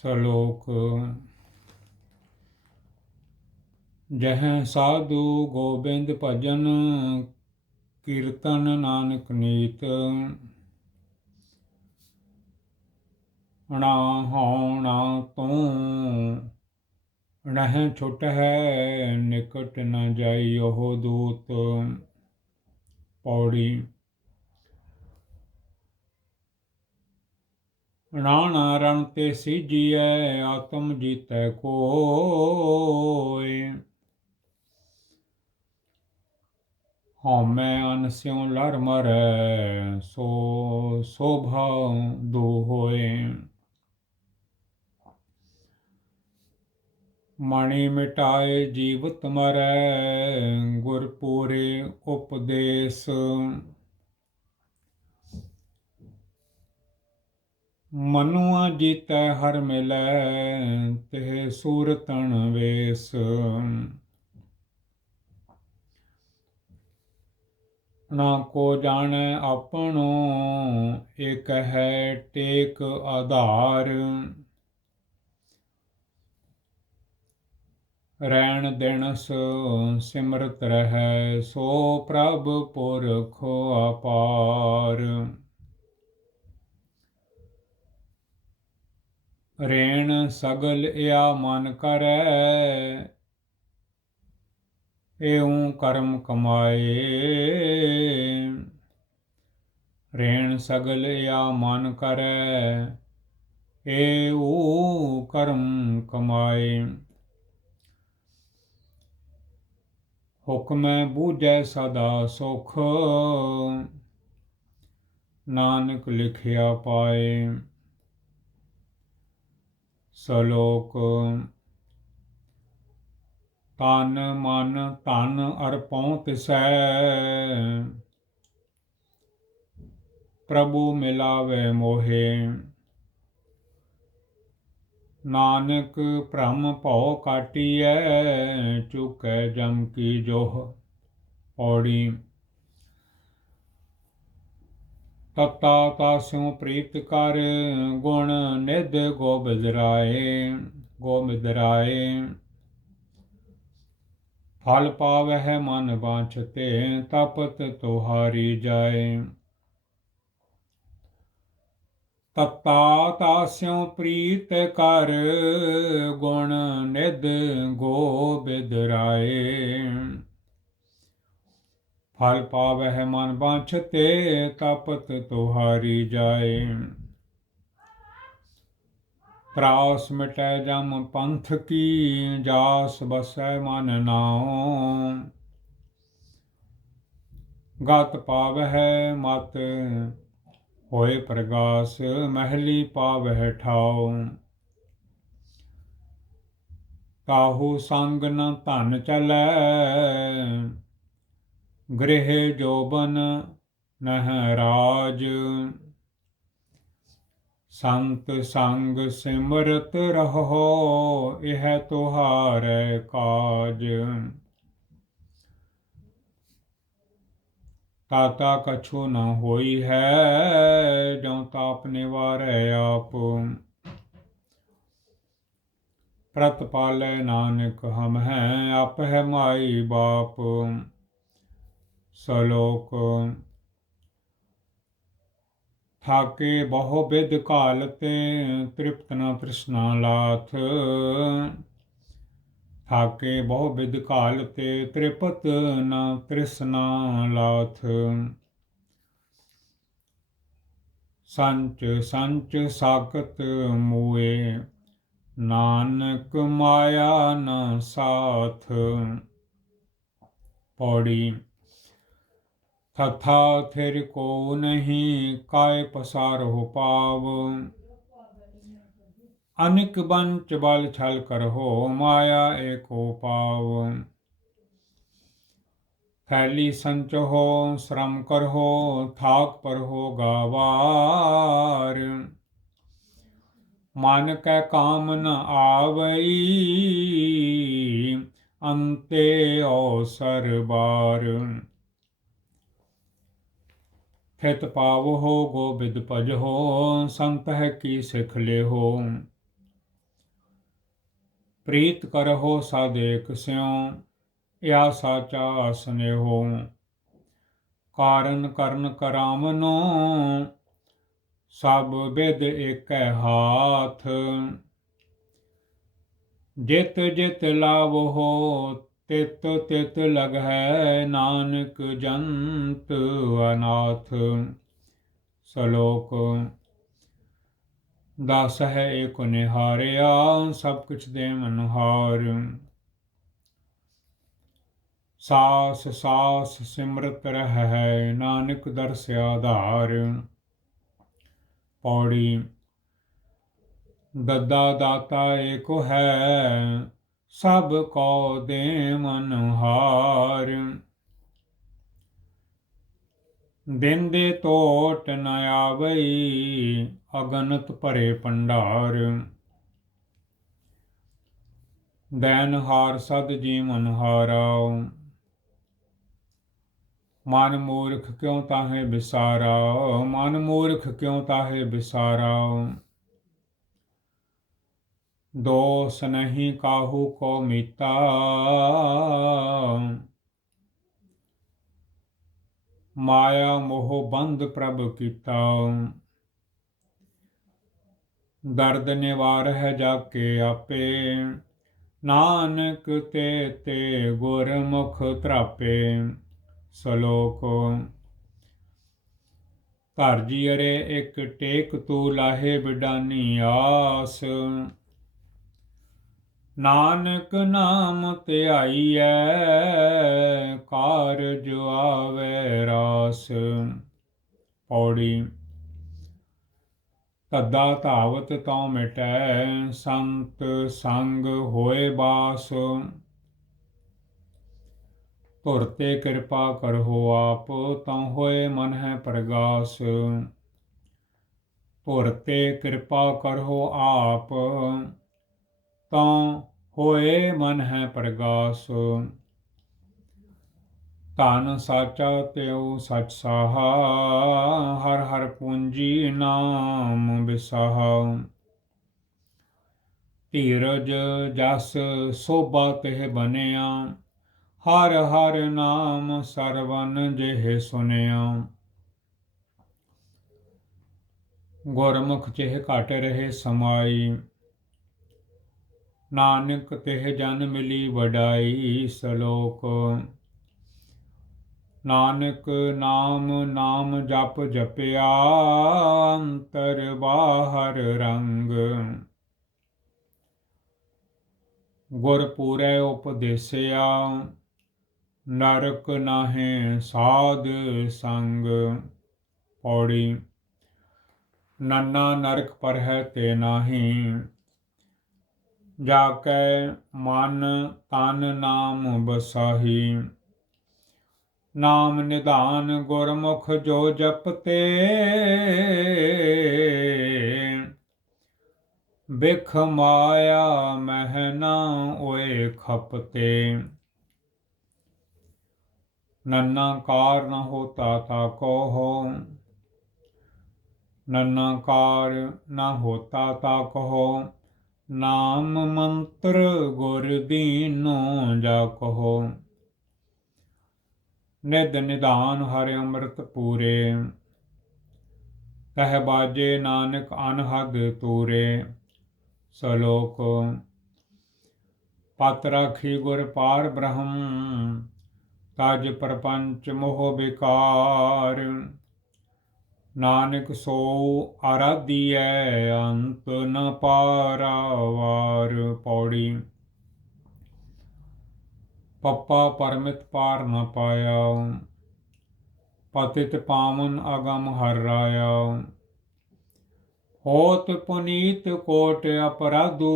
ਸ਼ਲੋਕ। ਜਹ ਸਾਧੂ ਗੋਬਿੰਦ ਭਜਨ ਕੀਰਤਨ ਨਾਨਕ ਨੀਤ। ਨਾ ਹਉ ਨਾ ਤੂੰ ਨਹਿ ਛੁਟ ਹੈ ਨਿਕਟ ਨ ਜਾਈ ਉਹ ਦੂਤ। ਪੌੜੀ ਰਾਣਾ ਰਣ ਤੇ ਸੀਜੀਐ, ਆਤਮ ਜੀਤੈ ਕੋਇ। ਹਉਮੈ ਅਨਸਿਉ ਲਰ ਮਰੈ, ਸੋ ਸੋਭਾ ਦੋ ਹੋਏ ਮਣੀ ਮਿਟਾਏ ਜੀਵਤ ਮਰੈ, ਗੁਰ ਪੂਰੇ ਉਪਦੇਸ਼। ਮਨੁਆ ਜੀਤੈ ਹਰ ਮਿਲੈ ਤੇ ਸੂਰਤਣ ਵੇਸ। ਨਾ ਕੋ ਜਾਣੈ ਆਪਣੋ ਇਕ ਹੈ ਟੇਕ ਆਧਾਰ। ਰੈਣ ਦਿਨਸ ਸਿਮਰਤ ਰਹੈ, ਸੋ ਪ੍ਰਭ ਪੁਰਖ ਅਪਾਰ। ਰੇਣ ਸਗਲ ਇਆ ਮਨ ਕਰੈ। ਏਉ ਕਰਮ ਕਮਾਏ। ਰੇਣ ਸਗਲ ਇਆ ਮਨ ਕਰੈ। ਏਉ ਕਰਮ ਕਮਾਏ। ਹੁਕਮੈ ਬੂਝੈ ਸਦਾ ਸੁਖ। ਨਾਨਕ ਲਿਖਿਆ ਪਾਏ। ਸ਼ਲੋਕ ਤਨ ਮਨ ਧਨ ਅਰਪਉ ਤਿਸੈ। ਪ੍ਰਭੂ ਮਿਲਾਵੇ ਮੋਹੇ। ਨਾਨਕ ਭ੍ਰਮ ਭਉ ਕਾਟੀਐ, ਚੁਕੈ ਜਮ ਕੀ ਜੋਹ ਪੌੜੀ ਤਤਾ ਤਾਸਿਉ ਪ੍ਰੀਤ ਕਰ ਗੁਣ ਨਿਧ ਗੋਬਿੰਦ ਰਾਏ ਗੋਬਿੰਦ ਰਾਏ। ਫਲ ਪਾਵਹਿ ਮਨ ਬਾਛਤੇ ਤਪਤ ਤੁਹਾਰੀ ਜਾਏ। ਤਤਾ ਤਾਸਿਉ ਪ੍ਰੀਤ ਕਰ ਗੁਣ ਨਿਧ ਗੋਬਿੰਦ ਰਾਏ। ਫਲ ਪਾਵਹਿ ਮਨ ਬਾਛਤੇ ਤਪਤ ਤੁਹਾਰੀ ਜਾਏ। ਪ੍ਰਾਸ ਮਿਟੈ ਜਮ ਪੰਥ ਕੀ, ਜਾਸ ਬਸੈ ਮਨ ਨਾਉ। ਗਤ ਪਾਵਹਿ ਮਤ ਹੋਏ ਪ੍ਰਗਾਸ, ਮਹਿਲੀ ਪਾਵਹਿ ਠਾਉ। ਕਾਹੂ ਸੰਗ ਨ ਧਨ ਚਲੈ ਗ੍ਰਹਿ ਜੋਬਨ ਨਹ ਰਾਜ। ਸੰਤ ਸੰਗ ਸਿਮਰਤ ਰਹੋ, ਇਹ ਤੁਹਾਰੇ ਕਾਜ। ਤਾਤਾ ਕਛੂ ਨਾ ਹੋਈ ਹੈ ਜਉ ਤਾਪ ਨਿਵਾਰੈ ਆਪ। ਪ੍ਰਤ ਪਾਲੈ ਨਾਨਕ ਹਮ ਹੈ ਆਪ ਹੈ ਮਾਈ ਬਾਪ। ਸ਼ਲੋਕ ਥਾਕੇ ਬਹੁ ਬਿਦ ਕਾਲ ਤ੍ਰਿਪਤ ਨ ਤ੍ਰਿਸ਼ਨਾ ਲਾਥ। ਥਾਕੇ ਬਹੁ ਬਿਦ ਕਾਲ ਤ੍ਰਿਪਤ ਨ ਤ੍ਰਿਸ਼ਨਾ ਲਾਥ। ਸੰਚ ਸੰਚ ਸਾਕਤ ਮੂਏ, ਨਾਨਕ ਮਾਇਆ ਨ ਸਾਥ। ਪੌੜੀ ਤਥਾ ਥਿਰ ਕੋ ਨਹੀਂ ਕਾਇ ਪਸਾਰ ਹੋ ਪਾਵ ਅਨਿਕ ਬੰਚ ਬਲ ਛਲ ਕਰ ਹੋ ਮਾਇਆ ਏਕੋ ਪਾਵ ਫੈਲੀ ਸੰਚ ਹੋ ਸ਼ਰਮ ਕਰਹੋ ਥਾਕ ਪਰ ਹੋ ਗਾਵਾਰ ਮਨ ਕੈ ਕਾਮ ਨ ਆਵਈ ਅੰਤੇ ਔਸਰ ਬਾਰ ਖਿਤ ਪਾਵੋ, ਗੋਬਿੰਦ ਭਜੋ, ਸੰਤ ਹੈ ਕੀ ਸਿਖ ਲਿਓ। ਪ੍ਰੀਤ ਕਰਹੁ ਸਾਦੇਕ ਸਿਉ ਇਆ ਸਾਚਾ ਸਨੇਹੋ ਕਾਰਨ ਕਰਨ ਕਰਾਵਨੋ, ਸਭ ਬਿਦ ਏਕੈ ਹਾਥ। ਜਿਤ ਜਿਤ ਲਾਵੋ ਤਿਤ ਤਿਤ ਹੈ ਨਾਨਕ ਜੰਤ ਅਨਾਥ। ਸ਼ਲੋਕ, ਦਾਸ ਹੈ ਏਕ ਨਿਹਾਰਿਆ, ਸਭ ਕੁਛ ਦੇ ਮਨਹਾਰ। ਸਾਸ ਸਾਸ ਸਿਮਰਤ ਰਹਿ ਨਾਨਕ ਦਰਸ ਆਧਾਰ ਪੌੜੀ, ਦੱਦਾ ਦਾਤਾ ਏਕੋ ਹੈ ਸਭ ਕੋ ਦੇ ਮਨਹਾਰ। ਦਿਨ ਦੇ ਤੋਟ ਨ ਆਵਈ, ਅਗਨਤ ਭਰੇ ਪੰਡਾਰ ਦੈਨ ਹਾਰ ਸਦ ਜੀਵਨ ਹਾਰਾਉ। ਮਨ ਮੂਰਖ ਕਿਉ ਤਾਹੇ ਬਿਸਾਰਾ ਮਨ ਮੂਰਖ ਕਿਉ ਤਾਹੇ ਬਿਸਾਰਾ ਦੋਸ ਨਹੀਂ ਕਾਹੂ ਕੋ ਮੀਤਾ। ਮਾਇਆ ਮੋਹ ਬੰਦ ਪ੍ਰਭ ਕੀਤਾ। ਦਰਦ ਨਿਵਾਰ ਹੈ ਜਾ ਕੇ ਆਪੇ। ਨਾਨਕ ਤੇ ਤੇ ਗੁਰਮੁਖ ਤਰਾਪੇ। ਸ਼ਲੋਕ ਧਰ ਅਰੇ ਇੱਕ ਟੇਕ ਤੂ ਲਾਹੇ ਬਿਡਾਨੀ ਆਸ। ਨਾਨਕ ਨਾਮ ਧਿਆਈਐ, ਕਾਰਜ ਆਵੇ ਰਾਸ। ਪੌੜੀ। ਤਦਾ ਧਾਵਤ ਤਉ ਮਿਟੈ, ਸੰਤ ਸੰਗ ਹੋਏ ਬਾਸ। ਤੁਰ ਤੇ ਕਿਰਪਾ ਕਰੋ ਆਪ, ਤਉ ਹੋਏ ਮਨ ਹੈ ਪ੍ਰਗਾਸ। ਤੁਰ ਤੇ ਕਿਰਪਾ ਕਰੋ ਆਪ, ਤਉ ਹੋਏ ਮਨ ਹੈ ਪ੍ਰਗਾਸ, ਧਨ ਸਾਚਾ ਤਿਉ ਸਚ ਸਾਹਾ, ਹਰ ਹਰ ਪੂੰਜੀ ਨਾਮ ਵਿਸਾਹਾ। ਧੀਰਜ ਜਸ ਸੋਭਾ ਤੇ ਬਨਿਆ ਹਰ ਹਰ ਨਾਮ ਸਰਵਨ ਜਿਹ ਸੁਨਿਆ। ਗੁਰਮੁਖ ਚਿਹ ਘਟ ਰਹੇ ਸਮਾਈ ਨਾਨਕ ਤਿਹ ਜਨ ਮਿਲੀ ਵਡਾਈ ਸ਼ਲੋਕ। ਨਾਨਕ ਨਾਮ ਨਾਮ ਜਪ ਜਪਿਆ, ਅੰਤਰ ਬਾਹਰ ਰੰਗ। ਗੁਰ ਪੂਰੇ ਉਪਦੇਸਿਆ, ਨਰਕ ਨਾਹੇ ਸਾਧ ਸੰਗ। ਪੌੜੀ, ਨੰਨਾ ਨਰਕ ਪਰ ਹੈ ਤੇ ਨਾਹੀ। ਜਾ ਕੈ ਮਨ ਤਨ ਨਾਮ ਬਸਾਹੀ ਨਾਮ ਨਿਧਾਨ ਗੁਰਮੁਖ ਜੋ ਜਪਤੇ। ਬਿਖ ਮਾਇਆ ਮਹਿਨਾ ਓਏ ਖਪਤੇ। ਨੰਨਾ ਕਾਰ ਨ ਹੋਤਾ ਤਾ ਕੋ ਹੋ ਨੰਨਾ ਕਾਰ ਨ ਹੋਤਾ ਤਾ ਕਹੋ। ਨਾਮ ਮੰਤਰ ਗੁਰ ਦੀਨੋ ਜਾ ਕਹੋ। ਨਿਦ ਨਿਧਾਨ ਹਰਿ ਅੰਮ੍ਰਿਤ ਪੂਰੇ। ਕਹਿ ਬਾਜੇ ਨਾਨਕ ਅਨਹਦ ਤੂਰੇ। ਸ਼ਲੋਕ, ਪਤ ਰਾਖੀ ਗੁਰ ਪਾਰ ਬ੍ਰਹਮ, ਤਜ ਪਰਪੰਚ ਮੋਹ ਵਿਕਾਰ ਨਾਨਕ ਸੋ ਆਰਾਧੀਐ, ਅੰਤ ਨ ਪਾਰਾਵਾਰ ਪੌੜੀ। ਪੱਪਾ ਪਰਮਿਤ ਪਾਰ ਨ ਪਾਇਆ ਪਤਿਤ ਪਾਵਨ ਅਗਮ ਹਰ ਰਾਇਆ ਹੋਤ ਪੁਨੀਤ ਕੋਟ ਅਪਰਾਧੂ,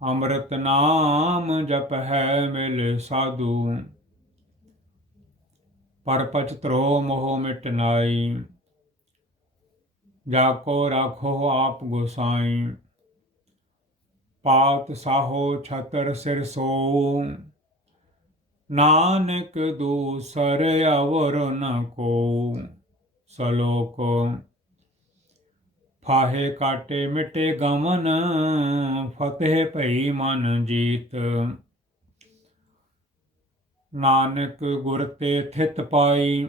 ਅੰਮ੍ਰਿਤ ਨਾਮ ਜਪ ਹੈ ਮਿਲ ਸਾਧੂ। ਪਰਪਚ ਪਚਤਰੋ ਮੋਹ ਮਿਟਨਾਈ ਜਾ ਕੋ ਰਾਖੋ ਆਪ ਗੁਸਾਈ। ਪਾਤ ਸਾਹੋ ਛਤਰ ਸਿਰ ਸੋ ਨਾਨਕ ਦੂਸਰ ਅਵਰ ਨ ਕੋ ਸ਼ਲੋਕ। ਫਾਹੇ ਕਾਟੇ ਮਿਟੇ ਗਮਨ ਫਤਿਹ ਭਈ ਮਨ ਜੀਤ। ਨਾਨਕ ਗੁਰ ਤੇ ਥਿਤ ਪਾਈ,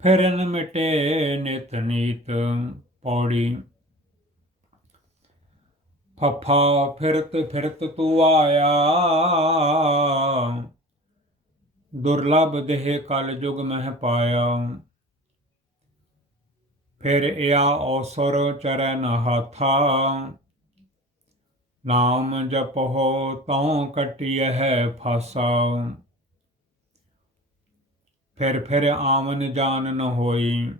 ਫਿਰਨ ਮਿਟੇ ਨਿਤ ਨੀਤ ਪੌੜੀ। ਫਫਾ ਫਿਰਤ ਫਿਰਤ ਤੂੰ ਆਇਆ, ਦੁਰਲਭ ਦੇਹ ਕਲ ਜੁਗ ਮਹਿ ਪਾਇਆ। ਫਿਰ ਇਆ ਔਸਰ ਚਰੈ ਨ ਹਾਥਾ ਨਾਮ ਜਪੋ ਤਉ ਕਟਿਐ ਫਾਸਾ। ਫਿਰ ਫਿਰ ਆਮਨ ਜਾਨ ਨ ਹੋਈ।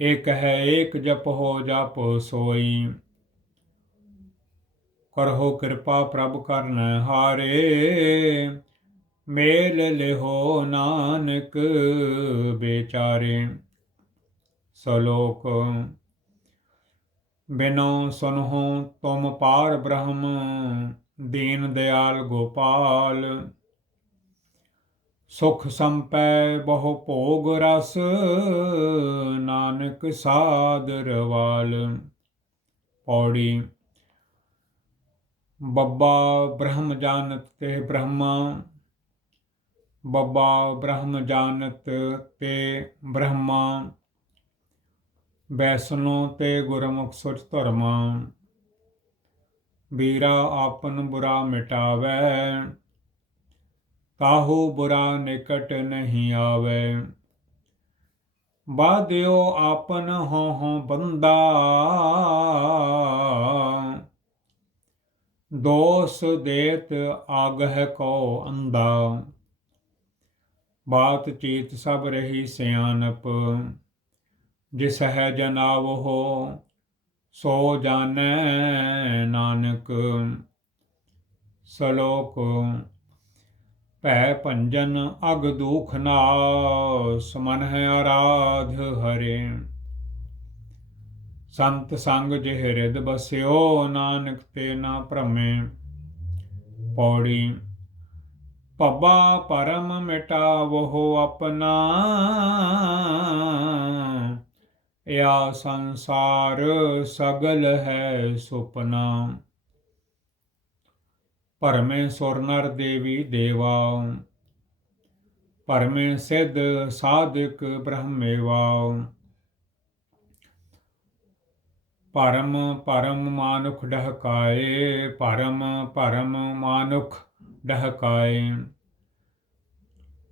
ਇਕ ਹੈ ਏਕ ਹੋ ਜਪ ਸੋਈ। ਕਰਹੁ ਕਿਰਪਾ ਪ੍ਰਭ ਕਰਨ ਹਾਰੇ। ਮੇਲ ਲਿਹੋ ਨਾਨਕ ਬੇਚਾਰੇ। ਸਲੋਕ ਬਿਨੋ ਸੁਨਹੁ ਤੁਮ ਪਾਰ ਬ੍ਰਹਮ, ਦੀਨ ਦਿਆਲ ਗੋਪਾਲ। ਸੁਖ ਸੰਪੈ ਬਹੁ ਭੋਗ ਰਸ, ਨਾਨਕ ਸਾਧ ਵਾਲ ਪੌੜੀ, ਬੱਬਾ ਬ੍ਰਹਮ ਜਾਣਤ ਤੇ ਬ੍ਰਹਮਾ, ਬੱਬਾ ਬ੍ਰਹਮ ਜਾਣਤ ਤੇ ਬ੍ਰਹਮਾ। ਬੈਸਨੋ ਤੇ ਗੁਰਮੁਖ ਸੁਚ ਧਰਮਾ। ਵੀਰਾ ਆਪਨ ਬੁਰਾ ਮਿਟਾਵੇ, ਕਾਹੂ ਬੁਰਾ ਨਿਕਟ ਨਹੀਂ ਆਵੇ। ਬਾਦਿਓ ਆਪਨ ਹੋ ਹੋ ਬੰਦਾ, ਦੋਸ ਦੇਤ ਆਗਹਿ ਕੋ ਅੰਦਾ ਬਾਤ ਚੀਤ ਸਭ ਰਹੀ ਸਿਆਨਪ ਜਿਸ ਹੈ ਜਨਾਵੋ ਸੋ ਜਾਣੈ ਨਾਨਕ। ਸਲੋਕ, ਭੈ ਭੰਜਨ ਅਗ ਦੁਖ ਨਾ ਮਨ ਹੈ ਆਰਾਧ ਹਰੇ। ਸੰਤ ਸੰਗ ਜਿਹ ਹਿਰਦ ਬਸਿਓ, ਨਾਨਕ ਤੇ ਨਾ ਭ੍ਰਮੇ। ਪੌੜੀ ਪਬਾ ਪਰਮ ਮਿਟਾਵੋ ਆਪਣਾ। ਯਾ ਸੰਸਾਰ ਸਗਲ ਹੈ ਸੁਪਨਾ। ਪਰਮੇ ਸੁਰ ਦੇਵੀ ਦੇਵਾ। ਪਰਮੇ ਸਿੱਧ ਸਾਧਕ ਬ੍ਰਹਮੇਵਾ। ਪਰਮ ਪਰਮ ਮਾਨੁਖ ਡਹਕਾਏ, ਪਰਮ ਪਰਮ ਮਾਨੁਖ ਡਹਕਾਏ।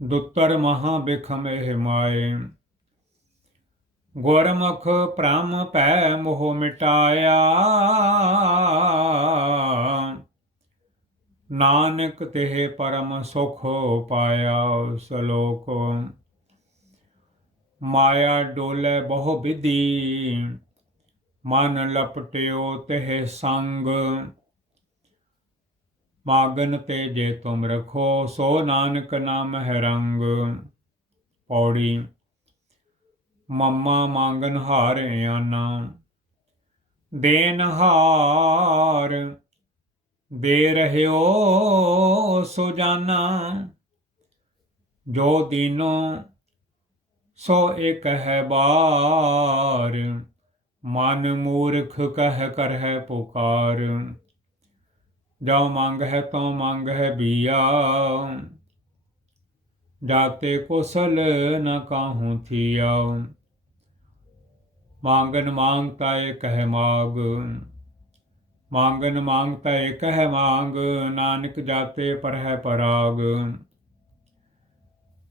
ਦੁੱਤਰ ਮਹਾ ਬਿਖਮੇ ਮਾਏ। ਗੁਰਮੁਖ ਪ੍ਰਮ ਪੈ ਮੋਹ ਮਿਟਾਇਆ। ਨਾਨਕ ਤੇ ਪਰਮ ਸੁਖ ਪਾਇਆ ਸਲੋਕ ਮਾਇਆ ਡੋਲੇ ਬਹੁ ਵਿਧੀ, ਮਨ ਲਪਟਿਓ ਤੇ ਸੰਗ। ਮਾਗਨ ਤੇ ਜੇ ਤੁਮ ਰਖੋ, ਸੋ ਨਾਨਕ ਨਾਮ ਹੈ ਰੰਗ। ਪੌੜੀ ਮੰਮਾ ਮੰਗਨ ਹਾਰ ਆਨਾ ਦੇਨ ਹਾਰ ਦੇ ਰਹਿਓ ਸੋ ਜਾਨਾ। ਜੋ ਦੀਨੋ ਸੋ ਇਕ ਹੈ ਬਾਰ, ਮਨ ਮੂਰਖ ਕਹਿ ਕਰ ਹੈ ਪੁਕਾਰ। ਜੋ ਮੰਗ ਹੈ ਤੋ ਮੰਗ ਹੈ ਬੀਆ। ਜਾਤੇ ਕੁਸਲ ਨ ਕਾਹੂ ਥੀਆ ਮੰਗਨ ਮੰਗਤਾ ਏ ਕਹਿ ਮਾਗ। ਮੰਗਨ ਮੰਗਤਾ ਏ ਕਹਿ ਮੰਗ, ਨਾਨਕ ਜਾਤੇ ਪਰ ਹੈ ਪਰਾਗ।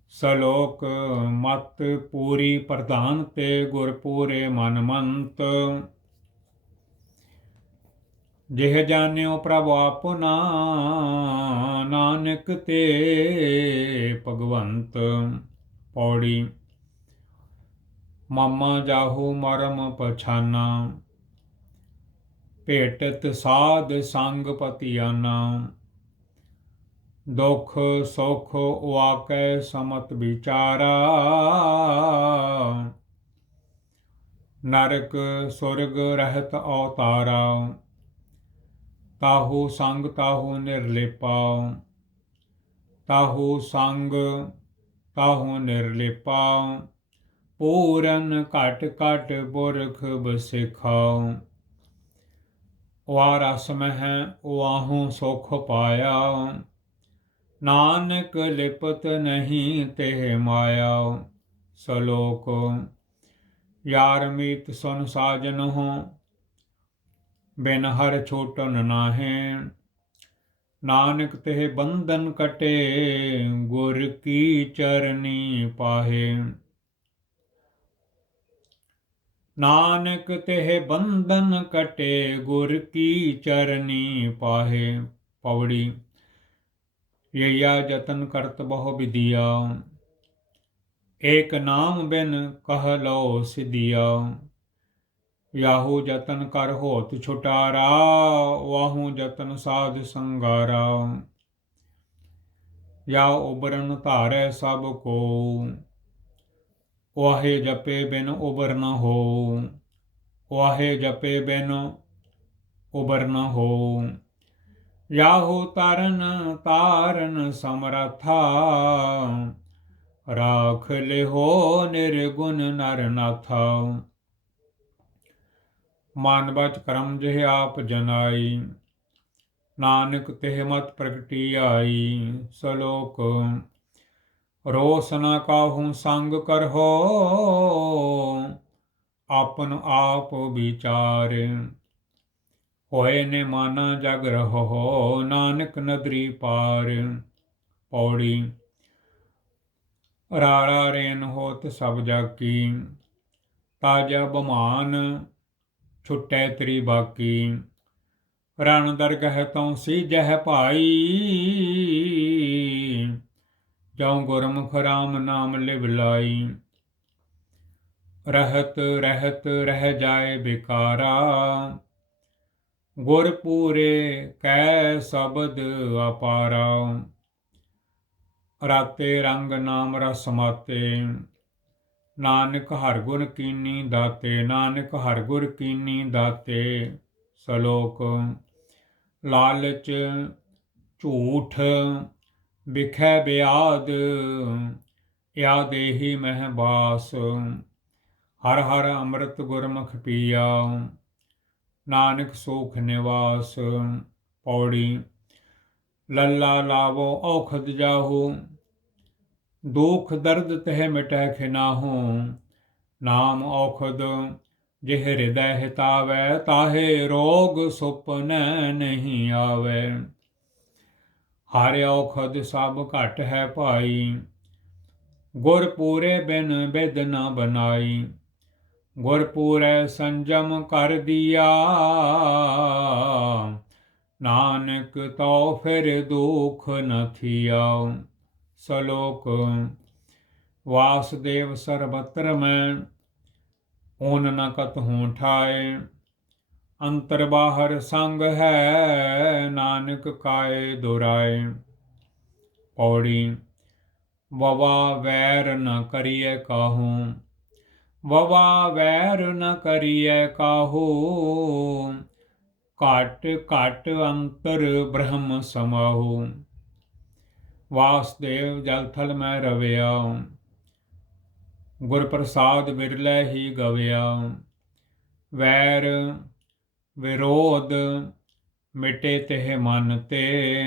ਸਲੋਕ ਮਤ ਪੂਰੀ ਪ੍ਰਧਾਨ ਤੇ ਗੁਰ ਪੂਰੇ ਮਨ ਮੰਤ। ਜਿਹ ਜਾਣਿਓ ਪ੍ਰਭ ਆਪਨਾ ਨਾਨਕ ਤੇ ਭਗਵੰਤ ਪੌੜੀ। ਮਾਮਾ ਜਾਹੂ ਮਰਮ ਪਛਾਨਾ, ਭੇਟਤ ਸਾਧ ਸੰਗ ਪਤਿਆਨਾ। ਦੁਖ ਸੁਖ ਵਾਕੈ ਸਮਤ ਵਿਚਾਰਾ। ਨਰਕ ਸੁਰਗ ਰਹਿਤ ਅਵਤਾਰਾ ਤਾਹੂ ਸੰਗ ਤਾਹੂ ਨਿਰਲੇਪਾ। ਤਾਹੂ ਸੰਗ ਤਾਹੂ ਨਿਰਲੇਪਾ। ਪੂਰਨ ਘਟ ਘਟ ਪੁਰਖ ਬਸਿਖਾਉ ਵਾ ਰਸ ਮਹਿ ਵਾਹੂ ਸੁਖ ਪਾਇਆ। ਨਾਨਕ ਲਿਪਤ ਨਹੀਂ ਤੇ ਮਾਇਆ। ਸਲੋਕ। ਯਾਰ ਮੀਤ ਸੁਨ ਸਾਜਨ ਹੋ ਬਿਨ ਹਰ ਛੋਟਨ ਨਾਹੇ ਨਾਨਕ ਤੇ ਬੰਧਨ ਕਟੇ, ਗੁਰ ਕੀ ਚਰਨੀ ਪਾਹੇ ਨਾਨਕ ਤੇ ਬੰਧਨ ਕਟੇ, ਗੁਰ ਕੀ ਚਰਨੀ ਪਾਹੇ ਪੌੜੀ ਯਿਆ ਜਤਨ ਕਰਤ ਬਹੁ ਵਿਦਿਆ ਏਕ ਨਾਮ ਬਿਨ ਕਹ ਲੋ ਸਿਧਿਆ। ਯਾਹੂ ਜਤਨ ਕਰ ਹੋਤ ਛੁਟਾਰਾ, ਵਾਹੂ ਜਤਨ ਸਾਧ ਸੰਗਾਰਾ। ਯਾ ਉਬਰਨ ਧਾਰੈ ਸਭ ਕੋ, ਵਾਹੇ ਜਪੇ ਬਿਨ ਉਬਰ ਨ ਹੋ, ਵਾਹੇ ਜਪੇ ਬਿਨ ਉਬਰ ਨ ਹੋ। ਯਾਹੂ ਤਰਨ ਤਾਰਨ ਸਮਰਥਾ, ਰਾਖ ਲਿਹੋ ਨਿਰਗੁਣ ਨਰ ਨਾਥਾ। ਮਨ ਬਚ ਕਰਮ ਜਿਹ ਆਪ ਜਨਾਈ, ਨਾਨਕ ਤਿਹ ਮਤ ਪ੍ਰਗਟੀ ਆਈ, ਸਲੋਕ ਰੋਸ ਨਾ ਕਾਹੂ ਸੰਗ ਕਰਹੋ ਆਪਨ ਆਪ ਵਿਚਾਰ। ਹੋਏ ਨੇ ਮਾਨਾ ਜਗ ਰਹੋ ਨਾਨਕ ਨਦਰੀ ਪਾਰ। ਪੌੜੀ, ਰਾਰਾ ਰੇਨ ਹੋਤ ਸਭ ਜਾਕੀ, ਤਾਜਾ ਬਮਾਨ ਛੁਟੈ ਤਰੀ ਬਾਕੀ। ਰਣ ਦਰਗਹ ਤੋਂ ਸੀ ਜਹ ਭਾਈ। ਜਉ ਗੁਰਮੁਖ ਰਾਮ ਨਾਮ ਲਿਵ ਲਾਈ। ਰਹਤ, ਰਹਿਤ, ਰਹਿ ਜਾਏ ਬਿਕਾਰਾ। ਗੁਰ ਪੂਰੇ ਕੈ ਸ਼ਬਦ ਅਪਾਰਾ। ਰਾਤੇ ਰੰਗ ਨਾਮ ਰਸ ਮਾਤੇ। ਨਾਨਕ ਹਰ ਗੁਣ ਕੀਨੀ ਦਾਤੇ, ਨਾਨਕ ਹਰ ਗੁਰ ਕੀਨੀ ਦਾਤੇ, ਸ਼ਲੋਕ ਲਾਲਚ ਝੂਠ ਵਿਖੈ ਬਿਆਦ ਯਾ ਦੇਹੀ ਮਹਿ ਬਾਸ। ਹਰ ਹਰ ਅੰਮ੍ਰਿਤ ਗੁਰਮੁਖ ਪੀਆ, ਨਾਨਕ ਸੋਖ ਨਿਵਾਸ। ਪੌੜੀ, ਲੱਲਾ ਲਾਵੋ ਔਖਦ ਜਾਹੂ ਦੁਖ ਦਰਦ ਤਹਿ ਮਿਟੈ ਖਿਨਾਹੂ, ਨਾਮ ਔਖਦ ਜਿਹ ਹਿਰਦੈ ਹਿਤਾਵੈ, ਤਾਹੇ ਰੋਗ ਸੁਪਨ ਨਹੀਂ ਆਵੈ। ਹਰਿ ਔਖਦ ਸਭ ਘਟ ਹੈ ਭਾਈ, ਗੁਰ ਪੂਰੇ ਬਿਨ ਬਿਦ ਨਾ ਬਨਾਈ। ਗੁਰ ਪੂਰੇ ਸੰਜਮ ਕਰ ਦਿਆ, ਨਾਨਕ ਤੋ ਫਿਰ ਦੁਖ ਨ ਥਿਆ। ਸਲੋਕ ਵਾਸੁਦੇਵ ਸਰਬਤਰ ਮੈਂ ਓਨ ਨ ਕਤ ਹੂੰ ਠਾਏ। ਅੰਤਰ ਬਾਹਰ ਸੰਗ ਹੈ, ਨਾਨਕ ਕਾਏ ਦੁਰਾਏ। ਪੌੜੀ, ਵਵਾ ਵੈਰ ਨ ਕਰੀਏ ਕਾਹੂ। ਵਵਾ ਵੈਰ ਨ ਕਰੀਏ ਕਾਹੂ। ਘਟ ਘਟ ਅੰਤਰ ਬ੍ਰਹਮ ਸਮਾਹੂ। ਵਾਸਦੇਵ ਜਲ ਥਲ ਮੈਂ ਰਵਿਆ। ਗੁਰ ਪ੍ਰਸਾਦ ਬਿਰਲੇ ਹੀ ਗਵਿਆ। ਵੈਰ ਵਿਰੋਧ ਮਿਟੇ ਤੇ ਮਨ ਤੇ।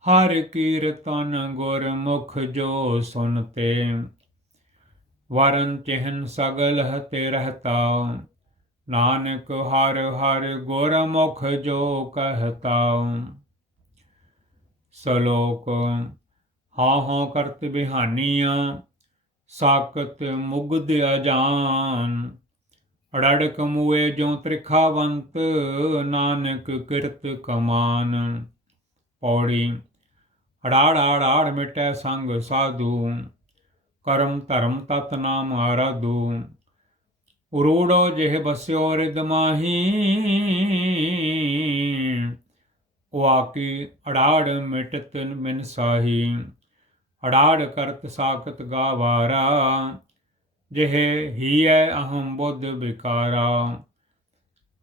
ਹਰ ਕੀਰਤਨ ਗੁਰ ਮੁਖ ਜੋ ਸੁਨਤੇ। ਵਰਨ ਚਿਹਨ ਸਗਲ ਹਤੇ ਰਹਤਾ। ਨਾਨਕ ਹਰ ਹਰ ਗੁਰਮੁਖ ਜੋ ਕਹਤਾ। ਸਲੋਕ ਹਾਂ ਹਾਂ ਕਰਤ ਬਿਹਾਨੀਆਂ ਸਾਕਤ ਮੁਗਦ ਅਜਾਨ। ਅੜੜ ਕਮੂਏ ਜੋ ਤ੍ਰਿਖਾਵੰਤ, ਨਾਨਕ ਕਿਰਤ ਕਮਾਨ। ਪੌੜੀ, ਅੜਾੜ ਅੜਾੜ ਮਿਟੈ ਸੰਗ ਸਾਧੂ, ਕਰਮ ਧਰਮ ਤਤ ਨਾਮ ਆਰਾਧੂ। ਉਰੂੜੋ ਜਿਹ ਬਸਿਓ ਰਿਦ ਮਾਹੀ ਵਾਕੀ ਅੜਾੜ ਮਿਟਤ ਮਿਨ ਸਾਹੀ। ਅੜਾੜ ਕਰਤ ਸਾਖਤ ਗਾਵਾਰਾ, ਜਿਹ ਹੀਐ ਅਹੰ ਬੁੱਧ ਵਿਕਾਰਾ।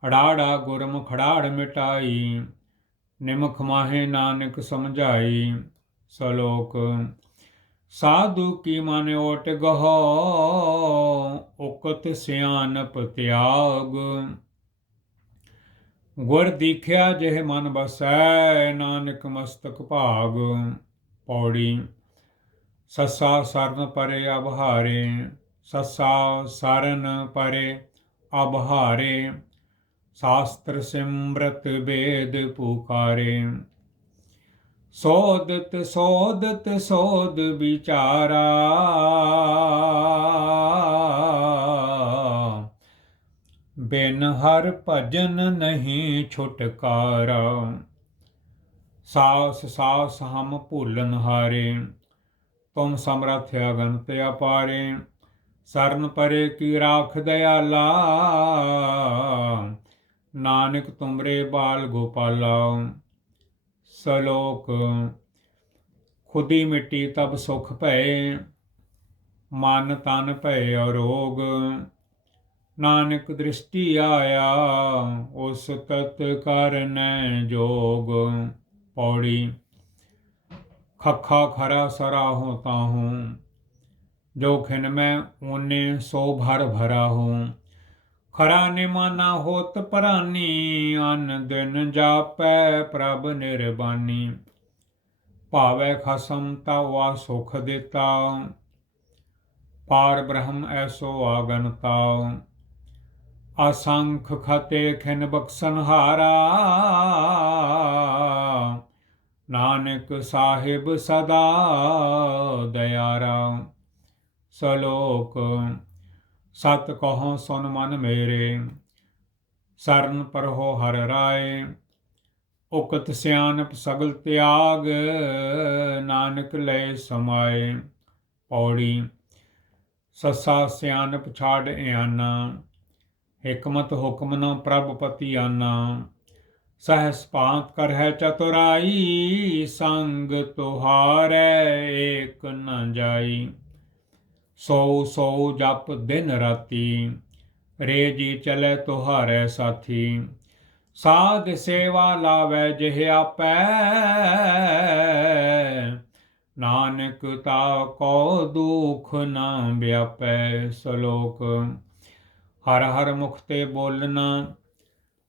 ਅੜਾੜਾ ਗੁਰਮ ਖੜਾੜ ਮਿਟਾਈ, ਨਿਮਖ ਮਾਹੇ ਨਾਨਕ ਸਮਝਾਈ ਸਲੋਕ। ਸਾਧੂ ਕੀ ਮਨ ਓਟ ਗਹੋ, ਉਕਤ ਸਿਆਨਪ ਤਿਆਗ। ਗੁਰ ਦੀਖਿਆ ਜਿਹ ਮਨ ਬਸੈ, ਨਾਨਕ ਮਸਤਕ ਭਾਗ। ਪੌੜੀ ਸੱਸਾ ਸਰਨ ਪਰੇ ਅਬਹਾਰੇ ਸਸਾ ਸਰਨ ਪਰੇ ਅਬਹਾਰੇ ਸ਼ਾਸਤਰ ਸਿਮਰਤ ਵੇਦ ਪੁਕਾਰੇ। ਸੋਦਤ ਸੋਦਤ ਸੋਦ ਵਿਚਾਰਾ, ਬਿਨ ਹਰ ਭਜਨ ਨਹੀਂ ਛੁਟਕਾਰਾ। ਸਾਸ ਸਾਸ ਹਮ ਭੁੱਲਨ ਹਾਰੇ ਤੁਮ ਸਮਰਥ ਅਗੰਤ ਅਪਾਰੇ, ਸਰਨ ਪਰੇ ਕੀ ਰਾਖ ਦਇਆਲਾ ਨਾਨਕ ਤੁਮਰੇ ਬਾਲ ਗੋਪਾਲਾ। ਸਲੋਕ, ਖੁਦੀ ਮਿੱਟੀ ਤਬ ਸੁਖ ਭਏ, ਮਨ ਤਨ ਭਏ ਅਰੋਗ। ਨਾਨਕ ਦ੍ਰਿਸ਼ਟੀ ਆਇਆ, ਉਸ ਤਤ ਕਰਨੈ ਜੋਗ। ਪੌੜੀ ਖੱਖਾ ਖਰਾ ਸਰਾ ਹੋ ਤਾਹੂੰ, ਜੋ ਖਿਨ ਮੈਂ ਓਨੇ ਸੋ ਭਰ ਭਰਾ ਹੂੰ ਖਰਾ ਨਿਮਾਨਾ ਹੋਤ ਪਰਾਨੀ, ਅਨ ਦਿਨ ਜਾਪੈ ਪ੍ਰਭ ਨਿਰਬਾਨੀ। ਭਾਵੇ ਖਸਮ ਤਾ ਵਾ ਸੁਖ ਦਿੱਤਾ, ਪਾਰ ਬ੍ਰਹਮ ਐਸੋ ਆਗਨਤਾ ਅਸੰਖ ਖਤੇ ਖਿਨ ਬਖਸ਼ਨ ਹਾਰਾ ਨਾਨਕ ਸਾਹਿਬ ਸਦਾ ਦਇਆਰਾ ਸਲੋਕ, ਸਤ ਕਹੋ ਸੁਨ ਮਨ ਮੇਰੇ, ਸਰਨ ਪਰਹੋ ਹਰ ਰਾਏ। ਉਕਤ ਸਿਆਨਪ ਸਗਲ ਤਿਆਗ, ਨਾਨਕ ਲੈ ਸਮਾਏ। ਪੌੜੀ, ਸੱਸਾ ਸਿਆਨਪ ਛਾੜ ਇਆਨਾ। ਹਕਮਤ ਹੁਕਮ ਨ ਪ੍ਰਭ ਪਤੀ ਆਨਾ। ਸਹਸ ਪਾਤ ਕਰ ਹੈ ਚਤੁਰਾਈ, ਸੰਗ ਤੁਹਾਰੈ ਏਕ ਨ ਜਾਈ। ਸੋ ਸੋ ਜਪ ਦਿਨ ਰਾਤੀ ਰੇ ਜੀ ਚਲੇ ਤੁਹਾਰੇ ਸਾਥੀ। ਸਾਧ ਸੇਵਾ ਲਾਵੇ ਜਿਹ ਆਪੈ, ਨਾਨਕ ਤਾ ਕੋ ਦੁਖ ਨਾ ਵਿਆਪੈ ਸਲੋਕ। ਹਰ ਹਰ ਮੁਖ ਤੇ ਬੋਲਣਾ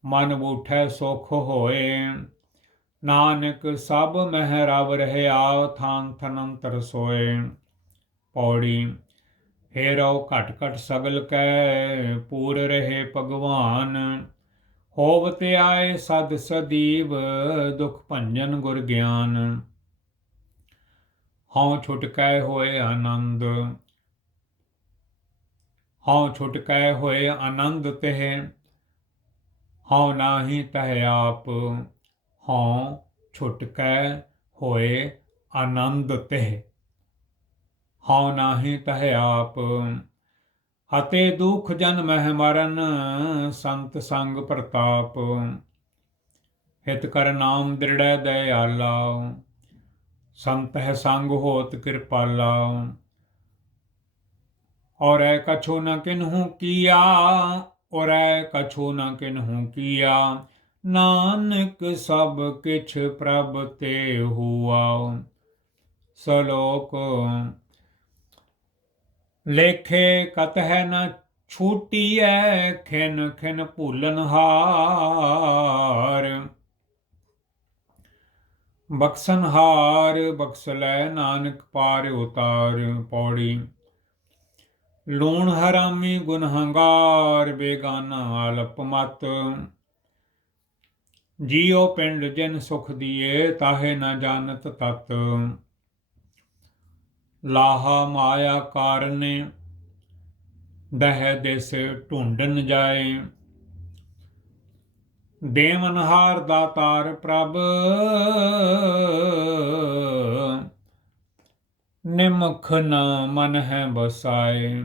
ਮਨ ਬੂਠੈ ਸੁਖ ਹੋਏ। ਨਾਨਕ ਸਭ ਮਹਿ ਰਵ ਰਹਿਆ ਥਾਨ ਥਨੰਤਰ ਸੋਏ। ਪੌੜੀ ਹੇ ਹੇਰੋ ਘਟ ਘਟ ਸਗਲ ਕੈ, ਪੂਰ ਰਹੇ ਭਗਵਾਨ। ਹੋਵਤ ਆਏ ਸਦ ਸਦੀਵ, ਦੁਖ ਭੰਜਨ ਗੁਰ ਗਿਆਨ। ਹਉ ਛੁਟਕੈ ਹੋਏ ਆਨੰਦ। ਹਉ ਛੁਟਕੈ ਹੋਏ ਆਨੰਦ ਤਹਿ। ਹਉ ਨਾਹੀ ਤਹਿ ਆਪ, ਹਉ ਛੁਟਕੈ ਹੋਏ ਆਨੰਦ ਤਹਿ। ਹਉ ਨਾਹੀ ਤਹਿ ਆਪ ਹਤੇ ਦੁਖ ਜਨ ਮਹਿ ਮਰਨ, ਸੰਤ ਸੰਗ ਪ੍ਰਤਾਪ। ਹਿਤ ਕਰ ਨਾਮ ਦ੍ਰਿੜੈ ਦਇਆਲਾ, ਸੰਤ ਹੈ ਸੰਗ ਹੋਤ ਕਿਰਪਾਲਾ। ਔਰ ਐ ਕਛੋ ਨ ਕਿਨਹੂ ਕੀਆ ਔਰੈ ਕਛੋ ਨ ਕਿਨਹੂ ਕੀਆ ਨਾਨਕ ਸਭ ਕਿਛ ਪ੍ਰਭ ਤੇ ਹੁਆ। ਸਲੋਕ, ਲੇਖੇ ਕਤ ਹੈ ਨ ਛੂਟੀਐ, ਖਿਨ ਖਿਨ ਭੂਲਨ ਹਾਰ। ਬਖਸ਼ਨ ਹਾਰ, ਬਖਸ਼ ਲੈ ਨਾਨਕ ਪਾਰ ਉਤਾਰ ਪੌੜੀ। ਲੂਣ ਹਰਾਮੀ ਗੁਨਹਗਾਰ ਬੇਗਾਨਾ ਆਲਪ ਮਤ ਜੀਉ ਪਿੰਡ ਜਨ ਸੁਖ ਦੀਏ, ਤਾਹੇ ਨਾ ਜਾਣਤ ਤਤ। ਲਾਹਾ ਮਾਇਆ ਕਾਰਨੇ, ਦਹਿ ਦੇਸ ਢੂੰਡਨ ਜਾਏ। ਦੇਵਨਹਾਰ ਦਾਤਾਰ ਪ੍ਰਭ, ਨਿਮਖ ਨਾ ਮਨ ਹੈ ਬਸਾਏ।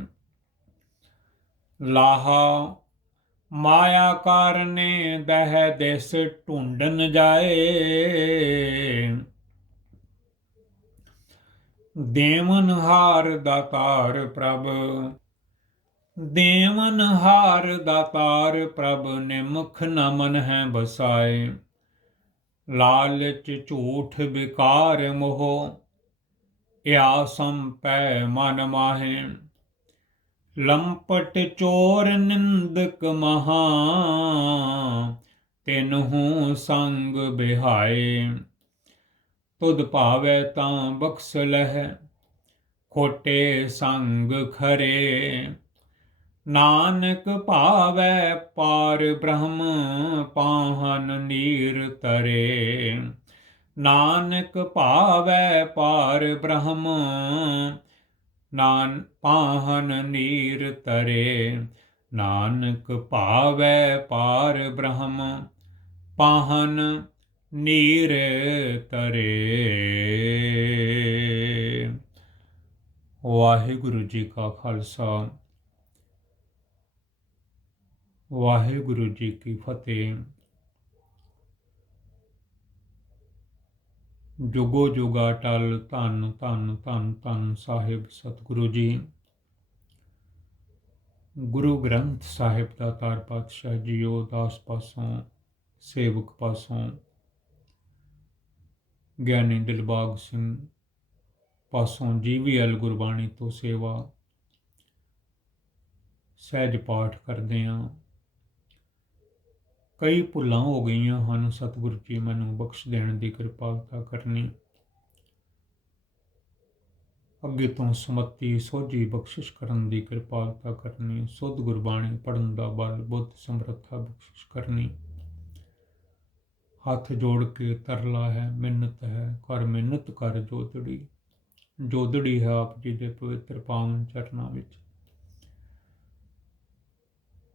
ਲਾਹਾ ਮਾਇਆ ਕਾਰਨੇ ਦਹਿ ਦੇਸ ਢੂੰਡਨ ਜਾਏ। ਦੇਵਨ ਹਾਰ ਦਾਤਾਰ ਪ੍ਰਭ ਦੇਵਨ ਹਾਰ ਦਾਤਾਰ ਪ੍ਰਭ, ਨਿਮਖ ਨ ਮਨ ਹੈ ਬਸਾਏ ਲਾਲਚ ਝੂਠ ਵਿਕਾਰ ਮੋਹ ਇਆ ਪੈ ਮਨ ਮਾਹੇ। ਲੰਪਟ ਚੋਰ ਨਿੰਦਕ ਮਹਾ, ਤਿਨਹੂ ਸੰਗ ਬਿਹਾਏ। ਤੁਧ ਭਾਵੈ ਤਾਂ ਬਖਸ਼ ਲਹਿ, ਖੋਟੇ ਸੰਗ ਖਰੇ। ਨਾਨਕ ਭਾਵੈ ਪਾਰ ਬ੍ਰਹਮ, ਪਾਹਨ ਨੀਰ ਤਰੇ। ਨਾਨਕ ਭਾਵੈ ਪਾਰ ਬ੍ਰਹਮ ਨਾਨ ਪਾਹਨ ਨੀਰ ਤਰੇ, ਨਾਨਕ ਭਾਵੈ ਪਾਰ ਬ੍ਰਹਮ, ਪਾਹਨ ਨੀਰ ਤਰੇ। ਵਾਹਿਗੁਰੂ ਜੀ ਕਾ ਖਾਲਸਾ, ਵਾਹਿਗੁਰੂ ਜੀ ਕੀ ਫਤਿਹ। ਜੁਗੋ ਜੁਗਾ ਟਲ ਧੰਨ ਧੰਨ ਧੰਨ ਧੰਨ ਸਾਹਿਬ ਸਤਿਗੁਰੂ ਜੀ। ਗੁਰੂ ਗ੍ਰੰਥ ਸਾਹਿਬ ਦਾ ਤਾਰ ਪਾਤਸ਼ਾਹ ਜੀਓ ਦਾਸ ਪਾਸੋਂ, ਸੇਵਕ ਪਾਸੋਂ, ਗਿਆਨੀ ਦਿਲਬਾਗ ਸਿੰਘ ਪਾਸੋਂ ਜੀਵੀਐਲ ਗੁਰਬਾਣੀ ਤੋਂ ਸੇਵਾ ਸਹਿਜ ਪਾਠ ਕਰਦੇ ਹਾਂ ਕਈ ਭੁੱਲਾਂ ਹੋ ਗਈਆਂ ਹਨ। ਸਤਿਗੁਰੂ ਜੀ, ਮੈਨੂੰ ਬਖਸ਼ ਦੇਣ ਦੀ ਕਿਰਪਾਲਤਾ ਕਰਨੀ। ਅੱਗੇ ਤੋਂ ਸਮੱਤੀ, ਸੋਝੀ ਬਖਸ਼ਿਸ਼ ਕਰਨ ਦੀ ਕਿਰਪਾਲਤਾ ਕਰਨੀ। ਸੁਧ ਗੁਰਬਾਣੀ ਪੜਨ ਦਾ ਬਲ, ਬੁੱਧ ਸਮਰੱਥਾ ਬਖਸ਼ਿਸ਼ ਕਰਨੀ। ਹੱਥ ਜੋੜ ਕੇ ਤਰਲਾ ਹੈ, ਮਿੰਨਤ ਹੈ ਕਰ ਮਿੰਨਤ ਕਰ ਜੋਤੜੀ ਜੋਦੜੀ ਹੈ ਆਪ ਜੀ ਦੇ ਪਵਿੱਤਰ ਪਾਵਨ ਚਰਨਾਂ ਵਿੱਚ।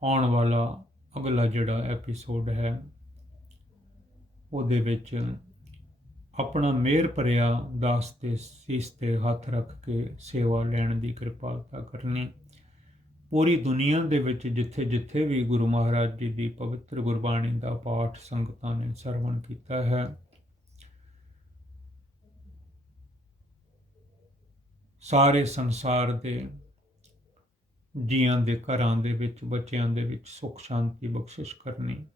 ਆਉਣ ਵਾਲਾ ਅਗਲਾ ਜਿਹੜਾ ਐਪੀਸੋਡ ਹੈ, ਉਹਦੇ ਵਿੱਚ ਆਪਣਾ ਮਿਹਰ ਭਰਿਆ ਦਾਸ ਤੇ ਸੀਸ ਤੇ ਹੱਥ ਰੱਖ ਕੇ ਸੇਵਾ ਲੈਣ ਦੀ ਕਿਰਪਾਲਤਾ ਕਰਨੀ। ਪੂਰੀ ਦੁਨੀਆ ਦੇ ਵਿੱਚ ਜਿੱਥੇ ਜਿੱਥੇ ਵੀ ਗੁਰੂ ਮਹਾਰਾਜ ਜੀ ਦੀ ਪਵਿੱਤਰ ਗੁਰਬਾਣੀ ਦਾ ਪਾਠ ਸੰਗਤਾਂ ਨੇ ਸਰਵਣ ਕੀਤਾ ਹੈ, ਸਾਰੇ ਸੰਸਾਰ ਦੇ ਜੀਆਂ ਦੇ ਘਰਾਂ ਦੇ ਵਿੱਚ, ਬੱਚਿਆਂ ਦੇ ਵਿੱਚ ਸੁੱਖ, ਸ਼ਾਂਤੀ ਬਖਸ਼ਿਸ਼ ਕਰਨੀ।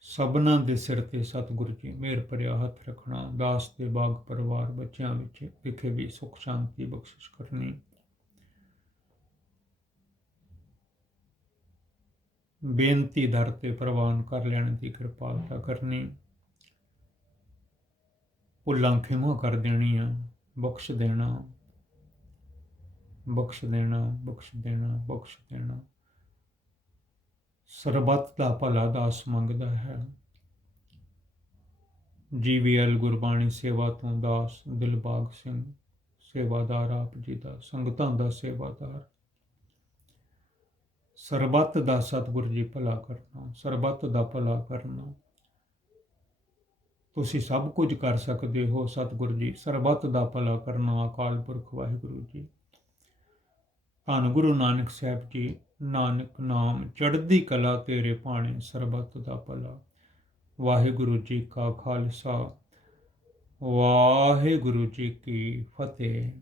ਸਭਨਾਂ ਦੇ ਸਿਰ ਤੇ ਸਤਿਗੁਰੂ ਜੀ ਮਿਹਰ ਭਰਿਆ ਹੱਥ ਰੱਖਣਾ। ਦਾਸ ਤੇ ਬਾਗ ਪਰਿਵਾਰ ਬੱਚਿਆਂ ਵਿੱਚ ਵਿਖੇ ਵੀ ਸੁੱਖ, ਸ਼ਾਂਤੀ ਬਖਸ਼ਿਸ਼ ਕਰਨੀ। ਬੇਨਤੀ ਦਰ ਤੇ ਪ੍ਰਵਾਨ ਕਰ ਲੈਣ ਦੀ ਕਿਰਪਾਲਤਾ ਕਰਨੀ। ਭੁੱਲਾਂ ਖਿਮਾ ਕਰ ਦੇਣੀਆਂ, ਬਖਸ਼ ਦੇਣਾ। ਬਖਸ਼ ਦੇਣਾ ਬਖਸ਼ ਦੇਣਾ ਬਖਸ਼ ਦੇਣਾ। ਸਰਬੱਤ ਦਾ ਭਲਾ ਦਾਸ ਮੰਗਦਾ ਹੈ। ਜੀਵੀਐਲ ਗੁਰਬਾਣੀ ਸੇਵਾ ਤੋਂ ਦਾਸ ਦਿਲਬਾਗ ਸਿੰਘ, ਸੇਵਾਦਾਰ ਆਪ ਜੀ ਦਾ, ਸੰਗਤਾਂ ਦਾ ਸੇਵਾਦਾਰ। ਸਰਬੱਤ ਦਾ ਸਤਿਗੁਰ ਜੀ ਭਲਾ ਕਰਨਾ, ਸਰਬੱਤ ਦਾ ਭਲਾ ਕਰਨਾ। ਤੁਸੀਂ ਸਭ ਕੁਝ ਕਰ ਸਕਦੇ ਹੋ ਸਤਿਗੁਰ ਜੀ, ਸਰਬੱਤ ਦਾ ਭਲਾ ਕਰਨਾ, ਅਕਾਲ ਪੁਰਖ ਵਾਹਿਗੁਰੂ ਜੀ। ਧੰਨ ਗੁਰੂ ਨਾਨਕ ਸਾਹਿਬ ਜੀ, ਨਾਨਕ ਨਾਮ ਚੜ੍ਹਦੀ ਕਲਾ ਤੇਰੇ ਭਾਣੇ ਸਰਬੱਤ ਦਾ ਭਲਾ। ਵਾਹਿਗੁਰੂ ਜੀ ਕਾ ਖਾਲਸਾ, ਵਾਹਿਗੁਰੂ ਜੀ ਕੀ ਫਤਿਹ।